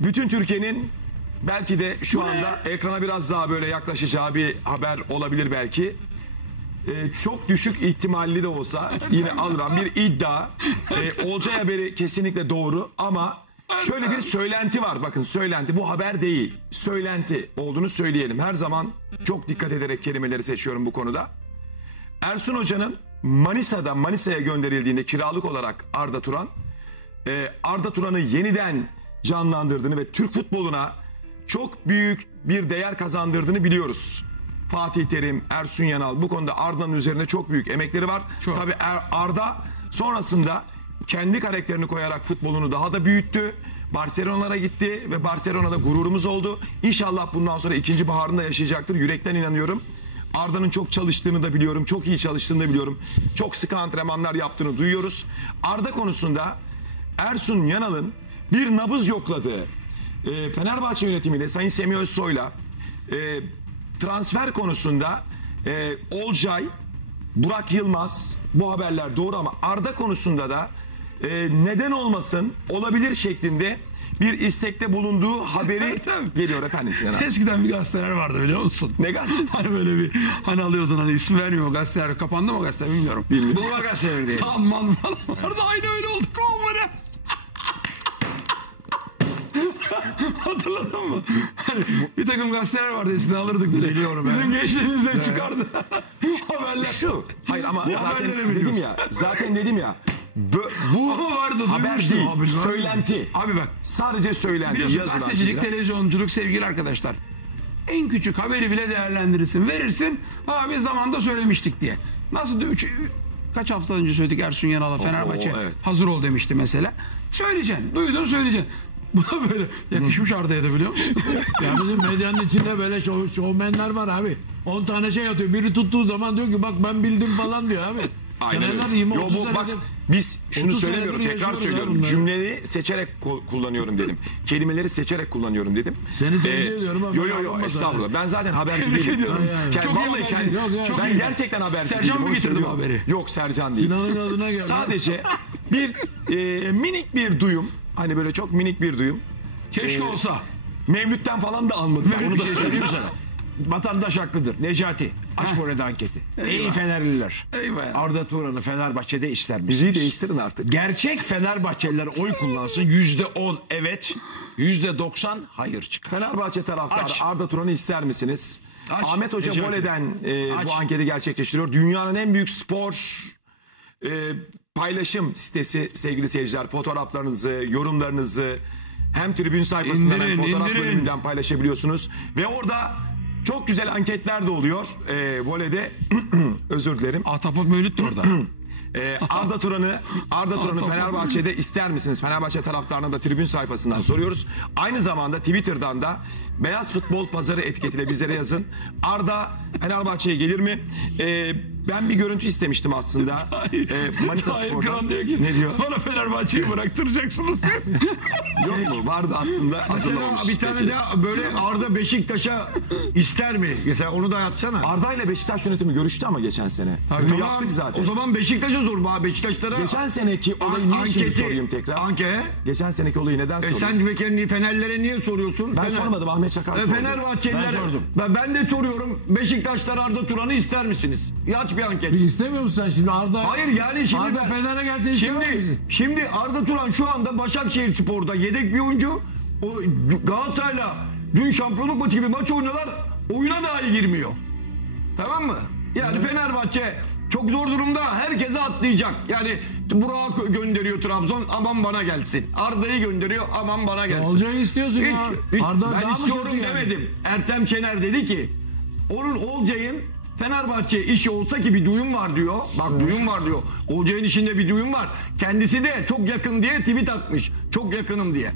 bütün Türkiye'nin belki de şu anda ekrana biraz daha böyle yaklaşacağı bir haber olabilir belki. Ee, çok düşük ihtimalli de olsa yine alınan bir iddia. Ee, Olcay haberi kesinlikle doğru ama şöyle bir söylenti var. Bakın söylenti bu haber değil. Söylenti olduğunu söyleyelim. Her zaman çok dikkat ederek kelimeleri seçiyorum bu konuda. Ersun Hoca'nın Manisa'dan Manisa'ya gönderildiğinde kiralık olarak Arda Turan e, Arda Turan'ı yeniden canlandırdığını ve Türk futboluna çok büyük bir değer kazandırdığını biliyoruz. Fatih Terim, Ersun Yanal bu konuda Arda'nın üzerinde çok büyük emekleri var. Çok. Tabii Er- Arda sonrasında kendi karakterini koyarak futbolunu daha da büyüttü. Barcelona'lara gitti ve Barcelona'da gururumuz oldu. İnşallah bundan sonra ikinci baharını da yaşayacaktır. Yürekten inanıyorum. Arda'nın çok çalıştığını da biliyorum. Çok iyi çalıştığını da biliyorum. Çok sıkı antrenmanlar yaptığını duyuyoruz. Arda konusunda Ersun Yanal'ın bir nabız yokladığı e, Fenerbahçe yönetimiyle Sayın Semih Özsoy'la e, transfer konusunda e, Olcay, Burak Yılmaz bu haberler doğru ama Arda konusunda da e, neden olmasın olabilir şeklinde bir istekte bulunduğu haberi geliyor efendim Sinan abi. Eskiden bir gazeteler vardı biliyor musun? Ne gazetesi? Hani böyle bir hani alıyordun hani isim vermiyor gazeteler kapandı mı gazete bilmiyorum. Bilmiyorum. Bulvar gazeteleri diyelim. Aman falan vardı aynı öyle olduk Hatırladın mı? Hani bir takım gazeteler vardı eskiden alırdık bile. Biliyorum Bizim ben. gençliğimizden çıkardı. Haberler. Şu. Hayır ama Bu zaten haberleri dedim ya. Zaten dedim ya. bö- bu Ama vardı, haber duymuştum değil. abi, söylenti. Abi bak Sadece söylenti. biliyorsun Yazılan, gazetecilik, televizyonculuk sevgili arkadaşlar. En küçük haberi bile değerlendirirsin. Verirsin. Ha biz zamanda söylemiştik diye. Nasıl da üç, kaç hafta önce söyledik Ersun Yanal'a Fenerbahçe evet. hazır ol demişti mesela. Söyleyeceksin. Duydun söyleyeceksin. Bu böyle yakışmış Arda'ya da biliyor musun? Ya bizim medyanın içinde böyle şov, şovmenler var abi. 10 tane şey atıyor. Biri tuttuğu zaman diyor ki bak ben bildim falan diyor abi. Aynen öyle. Seneler 20 Yo, 30 bu, senedir. bak, biz şunu 30 söylemiyorum senedir tekrar yaşıyoruz söylüyorum. bunları. Cümleleri seçerek kullanıyorum dedim. Kelimeleri seçerek kullanıyorum dedim. Seni tenzih ediyorum ama Yo ben yo yo estağfurullah. Ben zaten haberci Tebrik değilim. ediyorum. Ay, ay. Kend- Çok iyi vallahi haberci. kend- Yok, yok. ben Çok iyi. gerçekten haberci Sercan değilim. mı onu getirdi bu söylüyorum. haberi? Yok Sercan değil. Sinan'ın adına geldi. Sadece bir e, minik bir duyum. Hani böyle çok minik bir duyum. Keşke Ee, olsa. Mevlüt'ten falan da almadım. Mevlüt Onu da şey söyleyeyim sana. Vatandaş haklıdır. Necati. Aç Fore'de anketi. Ey Fenerliler. Eyvah. Arda Turan'ı Fenerbahçe'de ister misiniz? Müziği değiştirin artık. Gerçek Fenerbahçeliler oy kullansın. Yüzde on evet. Yüzde doksan hayır çıkar. Fenerbahçe taraftarı Aç. Arda Turan'ı ister misiniz? Aç. Ahmet Hoca Necati. Vole'den e, Aç. bu anketi gerçekleştiriyor. Dünyanın en büyük spor e, paylaşım sitesi sevgili seyirciler. Fotoğraflarınızı, yorumlarınızı hem tribün sayfasından İndirin, hem fotoğraf indirin. bölümünden paylaşabiliyorsunuz. Ve orada çok güzel anketler de oluyor. E, Vole'de özür dilerim. Ahtapot Mevlüt de orada. Ee, Arda Turan'ı Arda Turan'ı. Fenerbahçe'de ister misiniz? Fenerbahçe taraftarına da tribün sayfasından soruyoruz. Aynı zamanda Twitter'dan da Beyaz Futbol Pazarı etiketiyle bizlere yazın. Arda Fenerbahçe'ye gelir mi? Ee, ben bir görüntü istemiştim aslında. Ee, Manisa Tahir Spor'dan. Kıran diyor ki Ne diyor? bana Fenerbahçe'yi bıraktıracaksınız. Yok mu? Vardı aslında hazırlamamış. bir tane Peki. daha böyle Arda Beşiktaş'a ister mi? Mesela onu da yatsana. Arda ile Beşiktaş yönetimi görüştü ama geçen sene. Bunu yaptık zaten. O zaman Beşiktaş'a sor bana Beşiktaşlara. Geçen seneki olayı niye şimdi sorayım tekrar? Anke. Geçen seneki olayı neden E sorayım? sen peki Fenerlere niye soruyorsun? Ben Fener- sormadım Ahmet Çakar E, sordu. Fenerbahçeliler. Ben sordum. Ben, ben de soruyorum. Beşiktaşlar Arda Turan'ı ister misiniz? Ya Aç bir anket. İstemiyor musun sen şimdi Arda? Hayır yani şimdi Arda ben- Fener'e gelse Şimdi, şimdi Arda Turan şu anda Başakşehir Spor'da yedek bir oyuncu. O Galatasaray'la dün şampiyonluk maçı gibi maç oynuyorlar. Oyuna dahi girmiyor. Tamam mı? Yani Fenerbahçe çok zor durumda. Herkese atlayacak. Yani Burak'ı gönderiyor Trabzon. Aman bana gelsin. Arda'yı gönderiyor. Aman bana gelsin. Olcay'ı istiyorsun Hiç- ya. hiç- Arda ben daha mı istiyorum yani? demedim. Ertem Şener dedi ki onun Olcay'ın Fenerbahçe işi olsa ki bir duyum var diyor. Bak duyum var diyor. Olcay'ın işinde bir duyum var. Kendisi de çok yakın diye tweet atmış. Çok yakınım diye.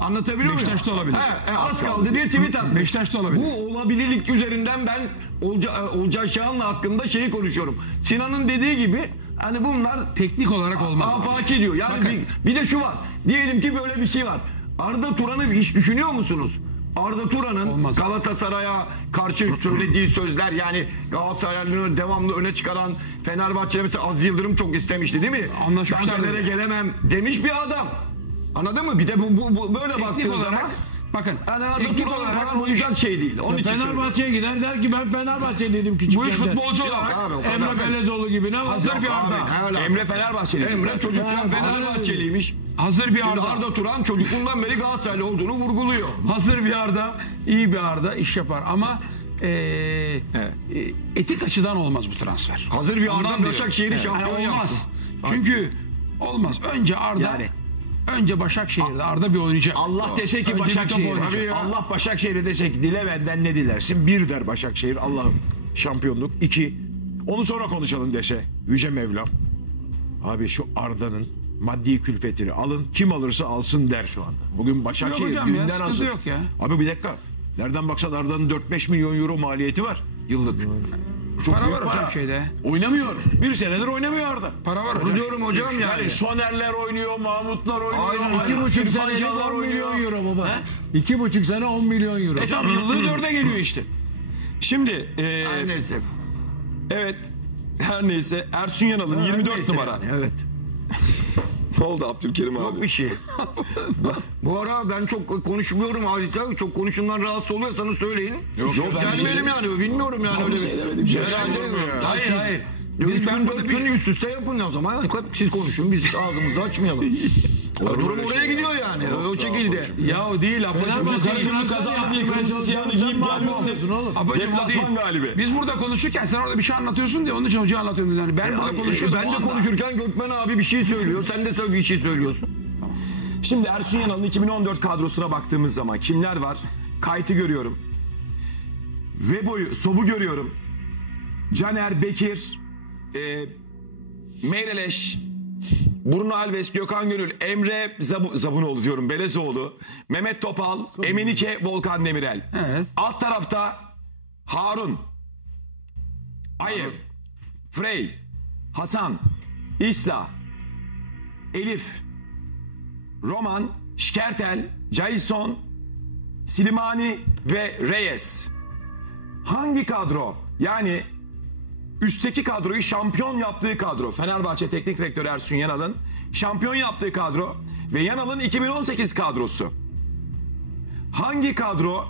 Anlatabiliyor muyum? Beşiktaş'ta olabilir. He, e, az kaldı diye tweet atmış. Beşiktaş'ta olabilir. Bu olabilirlik üzerinden ben Olca, e, Olcay Şahan'la hakkında şeyi konuşuyorum. Sinan'ın dediği gibi hani bunlar Teknik olarak olmaz. afaki diyor. Yani Bakın. bir, bir de şu var. Diyelim ki böyle bir şey var. Arda Turan'ı hiç düşünüyor musunuz? Arda Turan'ın. Galatasaray'a karşı söylediği sözler yani Galatasaray'ın devamlı öne çıkaran Fenerbahçe'de mesela Aziz Yıldırım çok istemişti değil mi? Anlaşmışlar Ben Fener'e gelemem demiş bir adam. Anladın mı? Bir de bu, bu, bu böyle Teknik baktığın olarak zaman bakın yani teknik olarak bu iş, şey değil. Onun için. Fenerbahçe'ye gider der ki ben Fenerbahçeliydim küçükken. bu iş futbolcu Yok olarak abi, o kadar Emre değil. Belezoğlu gibi ne var? hazır bir Arda. Emre Fenerbahçeli. Emre çocukken Fenerbahçeliymiş. Hazır bir Arda. Arda Turan çocukluğundan beri Galatasaraylı olduğunu vurguluyor. Hazır bir Arda, iyi bir Arda iş yapar ama eee, e, etik açıdan olmaz bu transfer. Hazır bir Ondan Arda diyorum. Başakşehir'i Yani şampiyon olmaz. yapsın. Çünkü olmaz. Önce Arda Yani. Önce Başakşehir'de Arda bir oynayacak. Allah dese ki Önce Başakşehir. Allah Başakşehir'e dese ki dile benden ne dilersin? Bir der Başakşehir Allah'ım şampiyonluk. İki. Onu sonra konuşalım dese. Yüce Mevlam. Abi şu Arda'nın maddi külfetini alın. Kim alırsa alsın der şu anda. Bugün Başakşehir Yok ya, günden sıkıntı hazır. yok ya. Abi bir dakika. Nereden baksan Arda'nın 4-5 milyon euro maliyeti var yıllık. Çok Para var hocam şeyde. Oynamıyor. Bir senedir oynamıyor Arda. Para var hocam. diyorum hocam yani. Yani Sonerler oynuyor, Mahmutlar oynuyor. Aynen, İki buçuk Canlar 10 milyon oynuyor. euro baba. He? İki buçuk sene 10 milyon euro. E tamam yıllığı dörde geliyor işte. Şimdi e, Her neyse. evet her neyse Ersun Yanal'ın 24 Neyse numara. yani, evet. Ne oldu Abdülkerim abi? Yok bir şey. Bu ara ben çok konuşmuyorum ayrıca çok konuşumdan rahatsız oluyorsanız söyleyin. Yok, yok, ben bir şey- Gelmeyelim yani bilmiyorum yani öyle bir şey demedim. şey Herhalde demedim. mi? Hayır Siz- hayır. Biz üç ben gün burada dört bir gün üst üste yapın o zaman. Siz konuşun biz ağzımızı açmayalım. Durum oraya gidiyor yani o şekilde. Ya o değil ablacığım. o Fenerbahçe değil. Takımını kazandı diye kırmızı siyahını Sen giyip mi gelmişsin. yapıyorsun oğlum? Ablacığım o Deplasman değil. galibi. Biz burada konuşurken sen orada bir şey anlatıyorsun diye onun için hocaya anlatıyorum dediler. Ben burada Yani, konuşuyordum. ben o de anda. konuşurken Gökmen abi bir şey söylüyor. Sen de bir şey söylüyorsun. Şimdi Ersun Yanal'ın 2014 kadrosuna baktığımız zaman kimler var? Kayt'ı görüyorum. Vebo'yu, Sov'u görüyorum. Caner, Bekir, e, Meyreleş, Bruno Alves, Gökhan Gönül, Emre Zabu, Zabunoğlu diyorum, Belezoğlu, Mehmet Topal, Emenike, Volkan Demirel. Evet. Alt tarafta Harun, Ayıp, Frey, Hasan, İsla, Elif, Roman, Şkertel, Jason, Silimani ve Reyes. Hangi kadro? Yani üstteki kadroyu şampiyon yaptığı kadro. Fenerbahçe Teknik Direktörü Ersun Yanal'ın şampiyon yaptığı kadro ve Yanal'ın 2018 kadrosu. Hangi kadro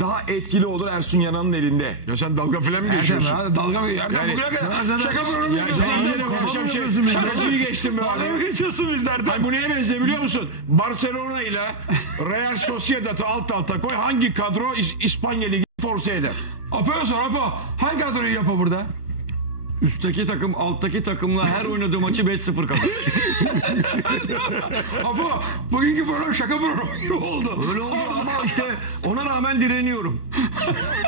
daha etkili olur Ersun Yanal'ın elinde? Ya sen dalga falan mı geçiyorsun? ya dalga mı? Ertem Yani- bugüne kadar şaka programı Ya sen yine şey, şakacıyı geçtin be Dalga mı abi. geçiyorsun bizlerden? Ay bu neye benziyor biliyor musun? Barcelona ile Real Sociedad'ı alt alta koy. Hangi kadro İs- İspanya Ligi force eder? Apo'ya sor Apo. Hangi kadroyu yapı burada? Üstteki takım alttaki takımla her oynadığı maçı 5-0 kazandı. Apo bugünkü program şaka programı gibi oldu. Öyle oldu ama işte ona rağmen direniyorum.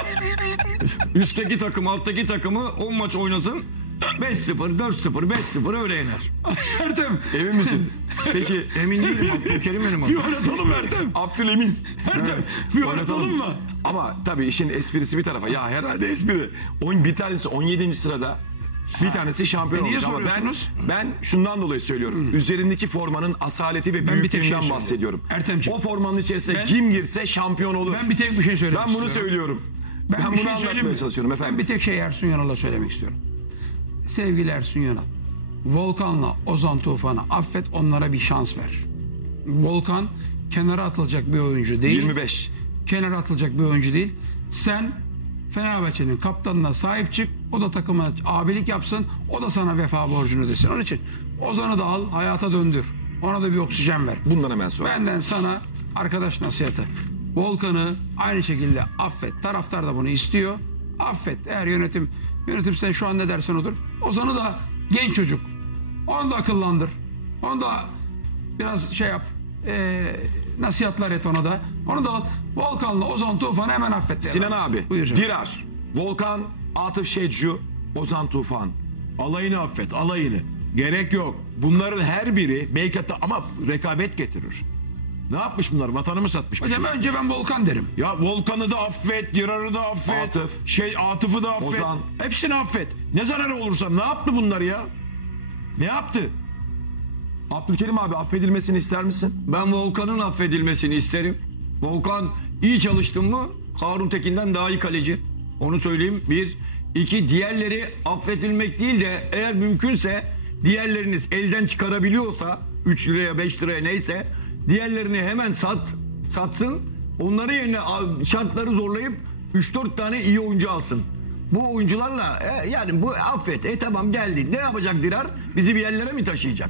Üstteki takım alttaki takımı 10 maç oynasın 5-0, 4-0, 5-0 öyle yener. Ertem. Emin misiniz? Peki Emin değilim. Abdülkerim benim Bir adım. oynatalım Ertem. Abdülemin. Ertem. Bir oynatalım mı? Ama tabii işin esprisi bir tarafa. Ya herhalde espri. On, bir tanesi 17. sırada. Bir tanesi şampiyon E niye olmuş ama ben, soruyorsunuz? ben şundan dolayı söylüyorum. Üzerindeki formanın asaleti ve şey büyüklüğünden söyleyeyim. bahsediyorum. Ertemciğim. O formanın içerisine Ben- kim girse şampiyon olur. Ben bir tek bir şey söylemek Ben bunu istiyorum. söylüyorum. Ben, bir bunu şey söyleyeyim anlatmaya mi? çalışıyorum efendim. Ben bir tek şey Ersun Yanal'a söylemek istiyorum. Sevgili Ersun Yanal. Volkan'la Ozan Tufan'ı affet onlara bir şans ver. Volkan kenara atılacak bir oyuncu değil. 25. kenara atılacak bir oyuncu değil. Sen Fenerbahçe'nin kaptanına sahip çık. O da takıma abilik yapsın. O da sana vefa borcunu ödesin. Onun için Ozan'ı da al, hayata döndür. Ona da bir oksijen ver. Bundan hemen sonra. Benden sana arkadaş nasihatı. Volkan'ı aynı şekilde affet. Taraftar da bunu istiyor. Affet. Eğer yönetim yönetim sen şu an ne dersen odur. Ozan'ı da genç çocuk. Onu da akıllandır. Onu da biraz şey yap. eee nasihatler et ona da. Onu da. Volkan'la Ozan Tufan'ı hemen affet. Sinan abi, Buyur canım. Dirar, Volkan, Atıf Şecu, Ozan Tufan. Alayını affet, alayını. Gerek yok. Bunların her biri belki hatta ama rekabet getirir. Ne yapmış bunlar? Vatanı mı satmış? bu Hocam çocuk? önce ben Volkan derim. Ya Volkan'ı da affet, Dirar'ı da affet. Atıf. Şey Atıf'ı da affet. Ozan. Hepsini affet. Ne zararı olursa ne yaptı bunlar ya? Ne yaptı? Abdülkerim abi affedilmesini ister misin? Ben Volkan'ın affedilmesini isterim. Volkan iyi çalıştın mı Harun Tekin'den daha iyi kaleci. Onu söyleyeyim. Bir. iki diğerleri affedilmek değil de eğer mümkünse diğerleriniz elden çıkarabiliyorsa 3 liraya 5 liraya neyse Diğerlerini hemen sat, satsın. Onları yerine şartları zorlayıp 3-4 tane iyi oyuncu alsın. Bu oyuncularla e, yani bu affet. E tamam geldi. Ne yapacak Dirar? Bizi bir yerlere mi taşıyacak?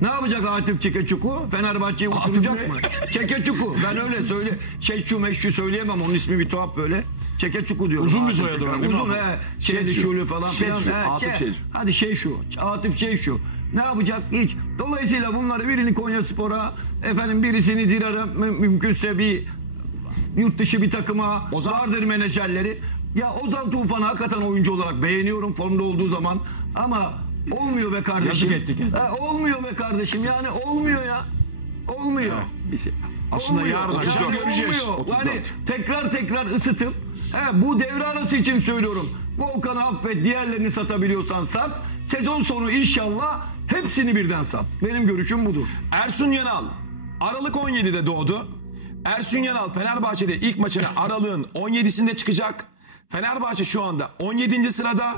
Ne yapacak Atif Çekeçuku? Fenerbahçe'yi uçuracak mı? Çekeçuku. Ben öyle söyle. Şeyçu meşşu söyleyemem. Onun ismi bir tuhaf böyle. Çekeçuku diyorum. Uzun bir soyadı var, Uzun he. Şeyli şulu falan filan. Şeyçu, He, Atif ke- Şeyçu. Hadi şey şu. Atif şey şu. Ne yapacak? Hiç. Dolayısıyla bunları birini Konya Spor'a, efendim birisini Dirar'a mü- mümkünse bir yurt dışı bir takıma Ozan- vardır menajerleri. Ya Ozan Tufan'ı hakikaten oyuncu olarak beğeniyorum formda olduğu zaman ama olmuyor be kardeşim. Yazık ettik ya. Ha, olmuyor be kardeşim yani olmuyor ya. Olmuyor. Bir şey. Aslında Olmuyor. yarın akşam Yani göreceğiz. olmuyor. 34. Yani tekrar tekrar ısıtıp he, bu devre arası için söylüyorum. Volkan'ı affet diğerlerini satabiliyorsan sat. Sezon sonu inşallah hepsini birden sat. Benim görüşüm budur. Ersun Yanal Aralık 17'de doğdu. Ersun Yanal Fenerbahçe'de ilk maçına Aralık'ın 17'sinde çıkacak. Fenerbahçe şu anda 17. sırada.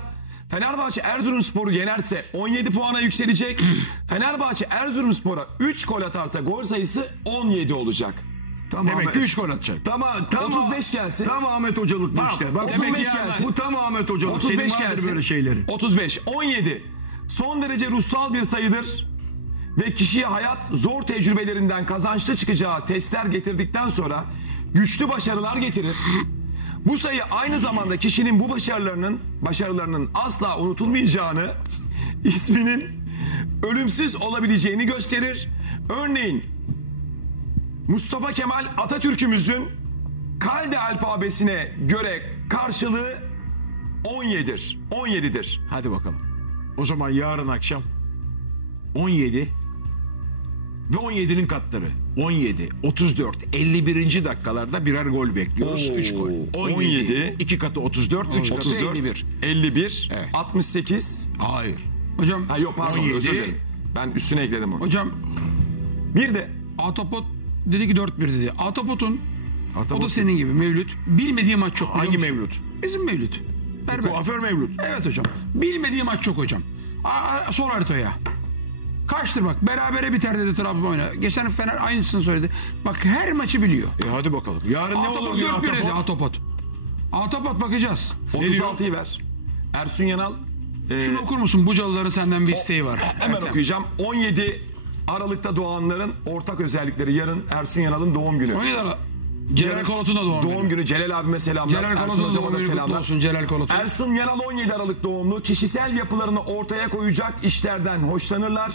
Fenerbahçe Erzurumspor'u yenerse 17 puana yükselecek. Fenerbahçe Erzurumspor'a 3 gol atarsa gol sayısı 17 olacak. Tamam. Demek ki 3 gol atacak. Tamam, tam 35 gelsin. Tam Ahmet Hocalık bu Tamam, işte. Bak, 35 demek ki gelsin. Bu tam Ahmet Hocalık. 35 Senin vardır gelsin. böyle şeyleri. 35, 17. Son derece ruhsal bir sayıdır. Ve kişiye hayat zor tecrübelerinden kazançlı çıkacağı testler getirdikten sonra güçlü başarılar getirir. Bu sayı aynı zamanda kişinin bu başarılarının başarılarının asla unutulmayacağını, isminin ölümsüz olabileceğini gösterir. Örneğin Mustafa Kemal Atatürk'ümüzün Kalde alfabesine göre karşılığı 17'dir. 17'dir. Hadi bakalım. O zaman yarın akşam 17 ve 17'nin katları 17, 34, 51. dakikalarda birer gol bekliyoruz. Oo, 3 gol. 17, 2 katı 34, 3 katı 34, 51. 51, Evet. 68. Hayır. Hocam, Ha yok pardon 17. özür dilerim. Ben üstüne ekledim onu. hocam Bir de Atopot dedi ki 4-1 dedi. Atopot'un o da Atapot- senin gibi Mevlüt. Bilmediği maç çok biliyor Hangi musun? Mevlüt? Bizim Mevlüt. Berber. Kuaför Mevlüt. Evet hocam. Bilmediği maç çok hocam. Aa, aa, sol haritaya. Kaçtır bak. Berabere biter dedi Trabzon oyna. Geçen Fener aynısını söyledi. Bak her maçı biliyor. E hadi bakalım. Yarın ne Atopot olur diyor 4-1 dedi Atapot? Atopot bakacağız. 36'yı ver. Ersun Yanal e, Şunu okur musun? Bucalıların senden bir isteği var. hemen Ertem. okuyacağım. 17 Aralık'ta doğanların ortak özellikleri. Yarın Ersun Yanal'ın doğum günü. 17 Aralık. Celal Kolot'un da doğum, Doğum günü. günü Celal abime selamlar. Celal Kolot'un da doğum günü selamlar. olsun. Celal Kolot'un. Ersun Yanal 17 Aralık doğumlu kişisel yapılarını ortaya koyacak işlerden hoşlanırlar.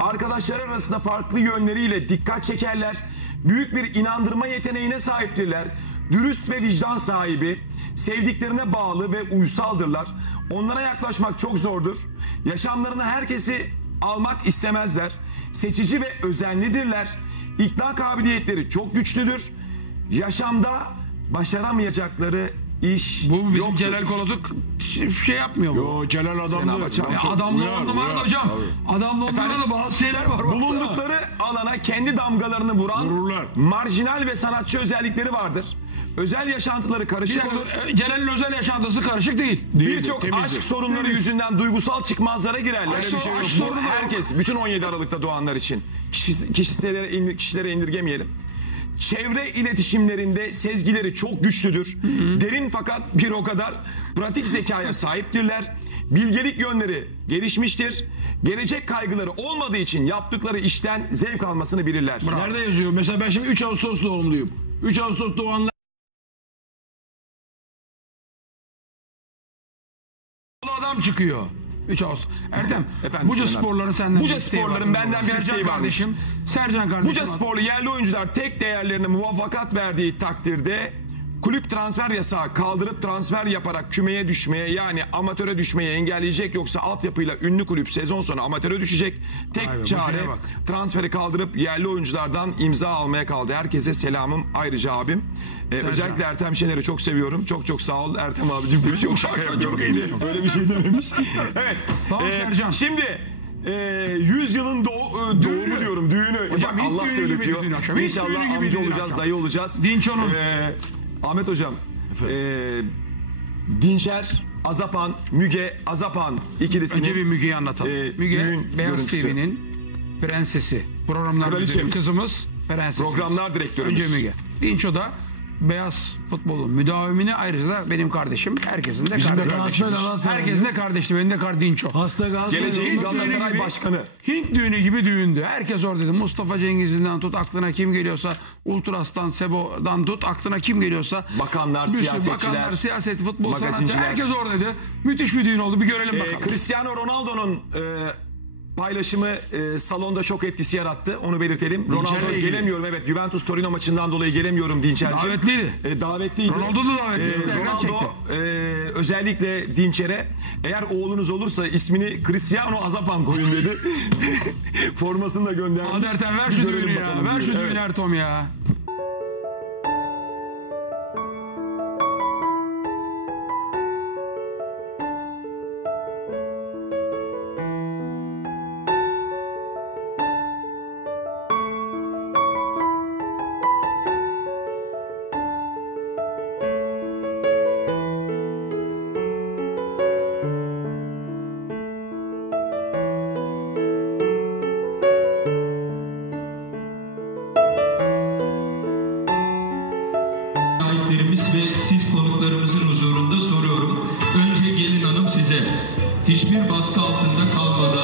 Arkadaşlar arasında farklı yönleriyle dikkat çekerler. Büyük bir inandırma yeteneğine sahiptirler. Dürüst ve vicdan sahibi, sevdiklerine bağlı ve uysaldırlar. Onlara yaklaşmak çok zordur. Yaşamlarına herkesi almak istemezler. Seçici ve özenlidirler. İkna kabiliyetleri çok güçlüdür. Yaşamda başaramayacakları iş Bu bizim yoktur. Celal Kolot'u şey yapmıyor bu. Yo Celal adamlı. Ya adamla Uyar, on numara da hocam. Adamla on numara da bazı şeyler var. baksana. Bulundukları alana kendi damgalarını vuran Vururlar. marjinal ve sanatçı özellikleri vardır. Özel yaşantıları karışık dakika, olur. e, Celal'in özel yaşantısı karışık değil. Birçok aşk sorunları yüzünden duygusal çıkmazlara girerler. Bir şey yok. Bu Sorunu herkes, bütün 17 Aralık'ta doğanlar için. Kişis- Kişilere, kişilere indirgemeyelim. Çevre iletişimlerinde sezgileri çok güçlüdür. Derin fakat bir o kadar pratik zekaya sahiptirler. Bilgelik yönleri gelişmiştir. Gelecek kaygıları olmadığı için yaptıkları işten zevk almasını bilirler. Nerede yazıyor? Mesela ben şimdi 3 Ağustos doğumluyum. 3 Ağustos doğanlar adam çıkıyor. 3 Ağustos. Ertem, Efendim Buca Sinan abi. sporların senden Buca isteği sporların benden bir Sercan isteği varmış. kardeşim. Sercan kardeşim. Buca sporlu yerli oyuncular tek değerlerine muvaffakat verdiği takdirde kulüp transfer yasağı kaldırıp transfer yaparak kümeye düşmeye yani amatöre düşmeye engelleyecek yoksa altyapıyla ünlü kulüp sezon sonu amatöre düşecek. Tek be, çare transferi kaldırıp yerli oyunculardan imza almaya kaldı. Herkese selamım ayrıca abim. Ee, özellikle Ertem Şener'i çok seviyorum. Çok çok sağ ol Ertem abicim demiş. Yok şaka yapıyorum. Öyle bir şey dememiş. evet. Tamam Ee, Sercan. Şimdi e, 100 yılın doğ- e, doğumu diyorum düğünü. Hocam, Bak, Allah söyletiyor. İnşallah amca olacağız, akşam. dayı olacağız. Dinço'nun. Ee, Ahmet hocam. E, Dinçer, Azapan, Müge, Azapan ikilisinin Önce bir Müge'yi anlatalım. e, Müge, düğün Beyaz. TV'nin prensesi. Programlar müdürü kızımız. Prensesimiz. Programlar direktörümüz. Önce Müge. Dinço da beyaz futbolun müdavimini ayrıca da benim kardeşim. Herkesin de Bizim de kardeşim. Galatasaray, Galatasaray. Herkesin de kardeşim. Benim de kardeşim. Hasta Galatasaray. Geleceğin Galatasaray Başkanı. Hint düğünü gibi düğündü. Herkes oradaydı. Mustafa Cengiz'inden tut aklına kim geliyorsa Ultras'tan, Sebo'dan tut aklına kim geliyorsa. Bakanlar, bir siyasetçiler, bakanlar, siyaset, futbol sanatçı herkes oradaydı. Müthiş bir düğün oldu. Bir görelim Ee, bakalım. Cristiano Ronaldo'nun e, paylaşımı e, salonda çok etkisi yarattı. Onu belirtelim. Ronaldo ilgili. gelemiyorum evet. Juventus Torino maçından dolayı gelemiyorum Dinçer'cim. Davetliydi. E, davetliydi. Ronaldo da davetliydi. E, Ronaldo e, özellikle Dinçer'e eğer oğlunuz olursa ismini Cristiano Azapan koyun dedi. Formasını da göndermiş. Hadi Ertem ver şu düğünü ya. Ver şu düğünü Evet. Ertom ya. Hiçbir baskı altında kalmadan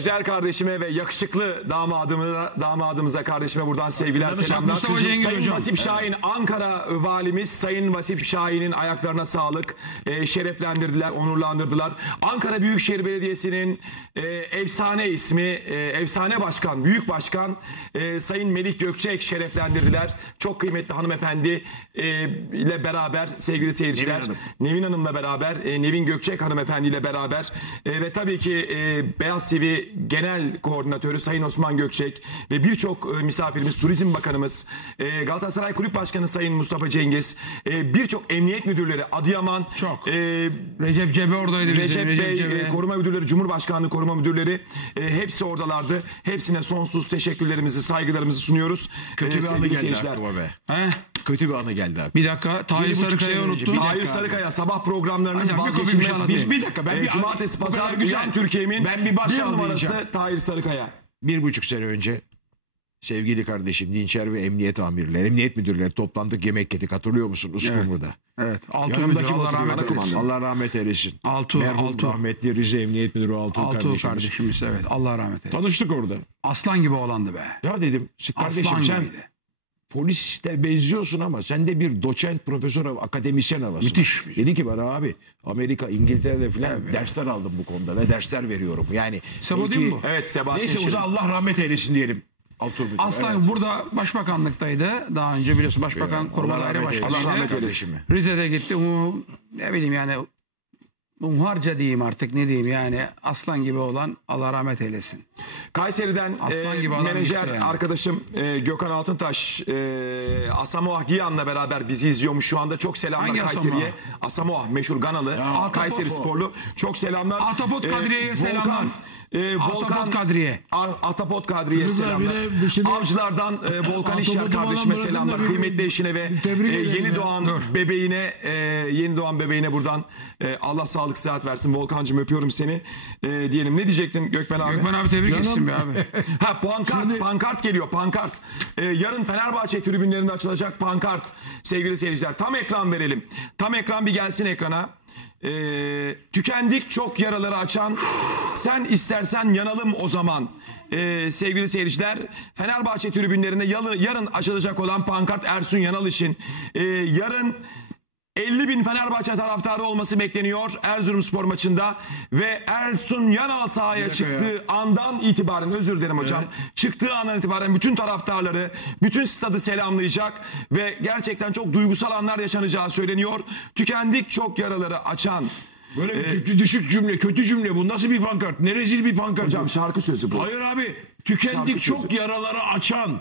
Güzel kardeşime ve yakışıklı damadımıza, damadımıza kardeşime buradan sevgiler selamlar. Sayın. Vasip Şahin Ankara valimiz Sayın Vasip Şahin'in ayaklarına sağlık. Ee, şereflendirdiler, onurlandırdılar. Ankara Büyükşehir Belediyesi'nin e, efsane ismi, e, efsane başkan, büyük başkan e, Sayın Melik Gökçek şereflendirdiler. Çok kıymetli hanımefendi e, ile beraber sevgili seyirciler. Nevin Hanım. Nevin Hanım'la beraber, e, Nevin Gökçek hanımefendiyle beraber e, ve tabii ki e, Beyaz TV Genel Koordinatörü Sayın Osman Gökçek ve birçok e, misafirimiz, Turizm Bakanımız, e, Galatasaray Kulüp Başkanı Sayın Mustafa Cengiz, e, birçok emniyet müdürleri, Adıyaman, Çok. e, Recep Cebe oradaydı bizim. Recep Recep Bey, Cebe. e, koruma müdürleri, Cumhurbaşkanlığı koruma müdürleri e, hepsi oradalardı. Hepsine sonsuz teşekkürlerimizi, saygılarımızı sunuyoruz. Kötü E, bir anı geldi seyirciler. aklıma be. He? Kötü bir anı geldi abi. Bir dakika. Tahir Sarıkaya'yı unuttum. bir Tahir Sarıkaya sabah programlarının Hocam, bir bir şey. Biz bir dakika ben E, bir Cumartesi pazar güzel. Türkiye'min Ben bir bir numarası anlayacağım. Tahir Sarıkaya. Bir buçuk sene önce sevgili kardeşim Dinçer ve emniyet amirleri, emniyet müdürleri toplandık yemek yedik hatırlıyor musun Uskumru'da? Evet. Altı Yanımdaki müdür. Allah rahmet eylesin. Allah rahmet eylesin. Altuğ, Merhum Altuğ. rahmetli Rize Emniyet Müdürü Altuğ, Altuğ kardeşimiz. kardeşimiz. Evet. Allah rahmet eylesin. Tanıştık orada. Aslan gibi olandı be. Ya dedim kardeşim Aslan sen gibiydi. Poliste benziyorsun ama sen de bir doçent, profesör, akademisyen havası. Müthiş. var. Dedi ki bana abi Amerika, İngiltere'de falan dersler aldım bu konuda ve dersler veriyorum. Yani Sebo belki- değil mi bu? Evet Sebahattin Neyse Şirin. uza Allah rahmet eylesin diyelim. Aslan Evet. burada başbakanlıktaydı. Daha önce biliyorsun başbakan Allah koruma daire başkanıydı. Allah rahmet eylesin. Rize'de gitti. Um, ne bileyim yani umharca diyeyim artık ne diyeyim yani aslan gibi olan Allah rahmet eylesin. Kayseri'den Aslan e, gibi menajer yani. arkadaşım e, Gökhan Altıntaş e, Asamoah Giyan'la beraber bizi izliyormuş şu anda. Çok selamlar Hangi Kayseri'ye. Asamoah meşhur Ganalı. Atapot Kayseri sporlu. Çok selamlar. Atapot Kadriye'ye selamlar. Volkan, e, Atapot Volkan Kadriye. A- Atapot Kadriye Çocuklar selamlar. bir de- Avcılardan e, Volkan İşyer kardeşime selamlar. bir- Kıymetli eşine ve e, yeni ya. doğan Dur. bebeğine e, yeni doğan bebeğine buradan e, Allah sağlık sıhhat versin. Volkancığım öpüyorum seni. E, diyelim ne diyecektin Gökmen abi? Gökmen abi tebrik etsin be abi. Ha pankart, pankart geliyor pankart. Ee, yarın Fenerbahçe tribünlerinde açılacak pankart sevgili seyirciler. Tam ekran verelim. Tam ekran bir gelsin ekrana. Ee, tükendik çok yaraları açan sen istersen yanalım o zaman. Ee, sevgili seyirciler Fenerbahçe tribünlerinde yarın, yarın açılacak olan pankart Ersun Yanal için. Ee, yarın 50 bin Fenerbahçe taraftarı olması bekleniyor Erzurumspor maçında ve Ersun Yanal sahaya çıktığı andan itibaren özür dilerim hocam. Çıktığı andan itibaren bütün taraftarları, bütün stadı selamlayacak ve gerçekten çok duygusal anlar yaşanacağı söyleniyor. Tükendik çok yaraları açan. Böyle bir kötü düşük cümle, kötü cümle bu. Nasıl bir pankart? Ne rezil bir pankart Hocam bu? şarkı sözü bu. Hayır abi. Tükendik Şarkı çok sözü. yaraları açan.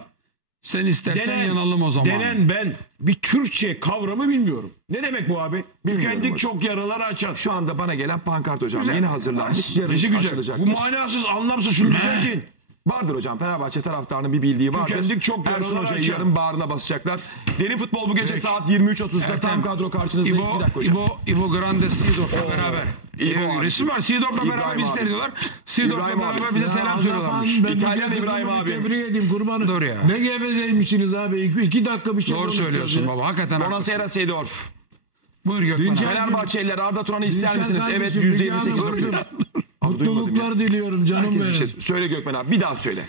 Sen istersen Denen, yanalım o zaman. denen ben bir Türkçe kavramı bilmiyorum. Ne demek bu abi? Bilmiyorum Tükendik hocam. çok yaraları açan. Şu anda bana gelen pankart hocam yeni hazırlanmış. Yarın Nesi güzel. Bu manasız, anlamsız şunu düzeltin. Vardır hocam Fenerbahçe taraftarının bir bildiği vardır. Tükendik çok Ersun yaralar Hoca'yı yarın bağrına basacaklar. Derin futbol bu gece saat 23.30'da tam kadro karşınızdayız. İbo, bir dakika hocam. İbo, İbo Grande Seedorf'la beraber. İbo İbo, abi. resim var. Seedorf'la İbrahim beraber bizi abi. seyrediyorlar. İbrahim abi. beraber bize selam zaman ben İtalyan bir kere İbrahim kızımı abi. Tebrik edeyim kurbanım. Dur ya. Ne gevezeymişsiniz abi. İki, iki dakika bir şey Doğru konuşacağız söylüyorsun ya. baba. Hakikaten haklısın. Bonasera Seedorf. Buyur Gökmen abi. Fenerbahçeliler Arda Turan'ı ister Dinçer misiniz? Evet kardeşim, %28 Müge Hanım, bakıyor. Ya. Mutluluklar diliyorum canım Herkes benim. bir şey söyle Gökmen abi. Bir daha söyle.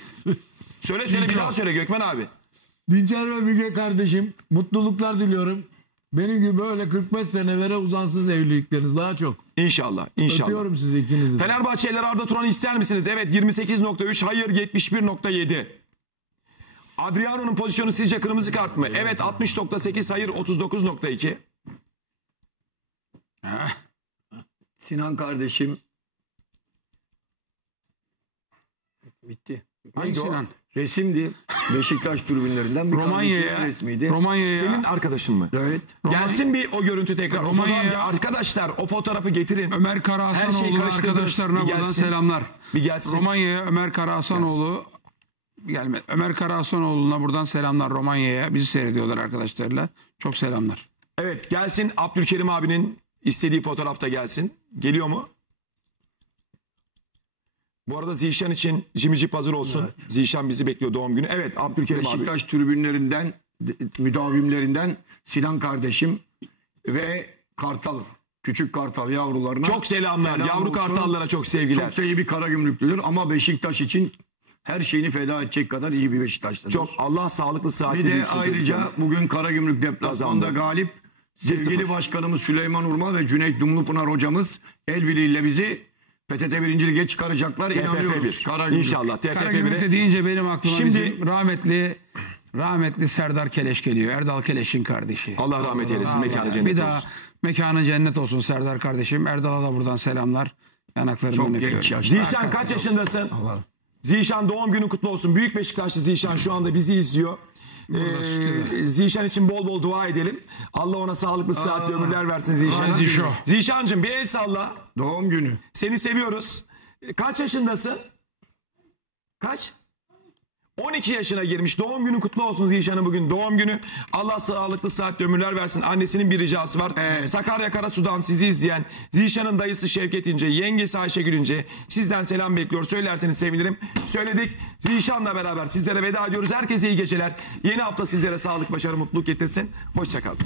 Söyle söyle bir daha söyle Gökmen abi. Dinçer ve Müge kardeşim mutluluklar diliyorum. Benim gibi böyle 45 senelere uzansın evlilikleriniz daha çok. İnşallah. İnşallah. Öpüyorum sizi ikinizi de. Fenerbahçeliler Arda Turan'ı ister misiniz? Evet 28.3 hayır 71.7. Adriano'nun pozisyonu sizce kırmızı kart mı? Evet 60.8 hayır 39.2. Sinan kardeşim. Bitti. Hangi Neydi o? Sinan? Resimdi. Beşiktaş tribünlerinden bir Romanya'ya, resmiydi. Romanya'ya, Senin arkadaşın mı? Evet. Gelsin bir o görüntü tekrar. O Romanya'ya- fotoğraf- arkadaşlar o fotoğrafı getirin. Ömer Karahasanoğlu arkadaşlarına Bir buradan selamlar. Bir gelsin. Romanya'ya Ömer Karahasanoğlu gelme. Ömer Karahasanoğlu'na buradan selamlar Romanya'ya. Bizi seyrediyorlar arkadaşlarıyla. Çok selamlar. Evet gelsin Abdülkerim abinin istediği fotoğrafta gelsin. Geliyor mu? Bu arada Zişan için Jimicip hazır olsun. Zişan bizi bekliyor doğum günü. Evet Abdülkerim abi. Beşiktaş tribünlerinden, de- müdavimlerinden Sinan kardeşim ve Kartal, küçük Kartal yavrularına. Çok selamlar. selam Yavru olsun. kartallara çok sevgiler. Çok da iyi bir kara gümrüklüdür ama Beşiktaş için her şeyini feda edecek kadar iyi bir Beşiktaşlıdır. Çok Allah sağlıklı sıhhatli Bir de ayrıca çocuklarını. bugün Karagümrük deplasmanda Kazandı. galip. 1-0. Sevgili başkanımız Süleyman Urma ve Cüneyt Dumlupınar hocamız el birliğiyle bizi PTT 1. Lige çıkaracaklar. İnanıyoruz. TFF1. Karagümrük. İnşallah Karagümrük'te TFF1'e. deyince benim aklıma Şimdi- bizim rahmetli rahmetli Serdar Keleş geliyor. Erdal Keleş'in kardeşi. Allah rahmet eylesin. Allah Mekanı Allah. cennet Bir daha mekanı cennet olsun Serdar kardeşim. Erdal'a da buradan selamlar. Yanaklarından Çok öpüyorum. genç yaşta. Zişan kaç yaşındasın? Zişan doğum günü kutlu olsun. Büyük Beşiktaşlı Zişan şu anda bizi izliyor. Ee, Zişan için bol bol dua edelim. Allah ona sağlıklı sıhhatli ömürler versin Zişan'a. Zişo. Zişancığım bir el salla. Doğum günü. Seni seviyoruz. E, Kaç yaşındasın? Kaç? 12 yaşına girmiş. Doğum günü kutlu olsun Zişan'ın bugün doğum günü. Allah sağlıklı sıhhatli ömürler versin. Annesinin bir ricası var. Evet. Sakarya Karasu'dan sizi izleyen Zişan'ın dayısı Şevket İnce, yengesi Ayşegül İnce sizden selam bekliyor. Söylerseniz sevinirim. Söyledik. Zişan'la beraber sizlere veda ediyoruz. Herkese iyi geceler. Yeni hafta sizlere sağlık, başarı, mutluluk getirsin. Hoşçakalın.